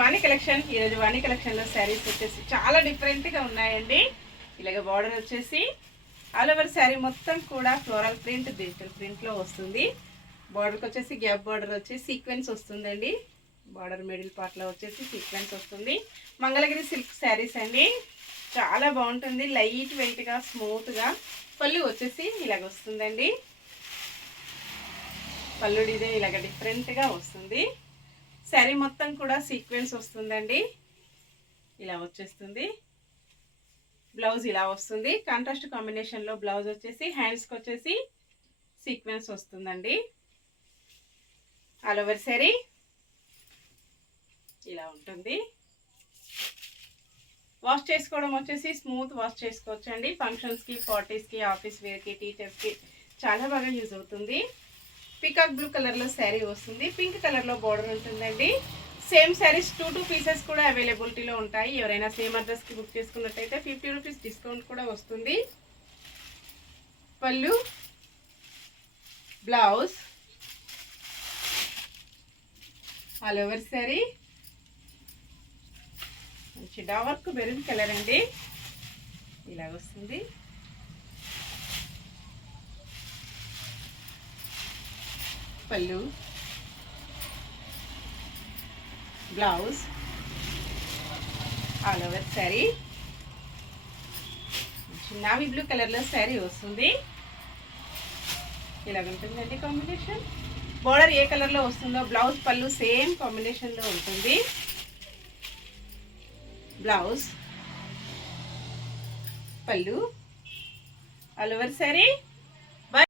వాణి collection. ఈరోజు వాణి కలెక్షన్లో శారీస్ వచ్చేసి చాలా డిఫరెంట్గా ఉన్నాయండి. ఇలాగ బార్డర్ వచ్చేసి ఆల్ ఓవర్ శారీ మొత్తం కూడా ఫ్లోరల్ ప్రింట్, డిజిటల్ ప్రింట్లో వస్తుంది. బార్డర్కి వచ్చేసి గ్యాప్ బార్డర్ వచ్చి సీక్వెన్స్ వస్తుందండి. బార్డర్ మిడిల్ పార్ట్లో వచ్చేసి సీక్వెన్స్ వస్తుంది. మంగళగిరి సిల్క్ శారీస్ అండి, చాలా బాగుంటుంది. లైట్ వెయిట్గా స్మూత్గా. పళ్ళు వచ్చేసి ఇలాగ వస్తుందండి. పళ్ళు డిజైన్ ఇలాగ డిఫరెంట్గా వస్తుంది. శారీ మొత్తం కూడా సీక్వెన్స్ వస్తుందండి. ఇలా వచ్చేస్తుంది. బ్లౌజ్ ఇలా వస్తుంది. కాంట్రాస్ట్ కాంబినేషన్లో బ్లౌజ్ వచ్చేసి హ్యాండ్స్కి వచ్చేసి సీక్వెన్స్ వస్తుందండి. ఆల్ ఓవర్ శారీ ఇలా ఉంటుంది. వాష్ చేసుకోవడం వచ్చేసి స్మూత్ వాష్ చేసుకోవచ్చు అండి. ఫంక్షన్స్కి, పార్టీస్కి, ఆఫీస్ వేర్కి, టీచర్స్కి చాలా బాగా యూజ్ అవుతుంది. పీకాక్ బ్లూ కలర్లో శారీ వస్తుంది. పింక్ కలర్లో బార్డర్ ఉంటుందండి. సేమ్ శారీస్ 2 పీసెస్ కూడా అవైలబిలిటీలో ఉంటాయి. ఎవరైనా సేమ్ అడ్రస్కి బుక్ చేసుకున్నట్టయితే 50 రూపీస్ డిస్కౌంట్ కూడా వస్తుంది. పళ్ళు, బ్లౌజ్, ఆల్ ఓవర్ శారీ మంచి డార్క్ మెరూన్ కలర్ అండి. ఇలా వస్తుంది. పళ్ళు, blouse, all over sari navy blue కలర్లో శారీ వస్తుంది. ఇలాగ ఉంటుందండి కాంబినేషన్. బోర్డర్ ఏ కలర్లో వస్తుందో బ్లౌజ్, పళ్ళు సేమ్ కాంబినేషన్లో ఉంటుంది. బ్లౌజ్, పళ్ళు, ఆల్ ఓవర్ శారీ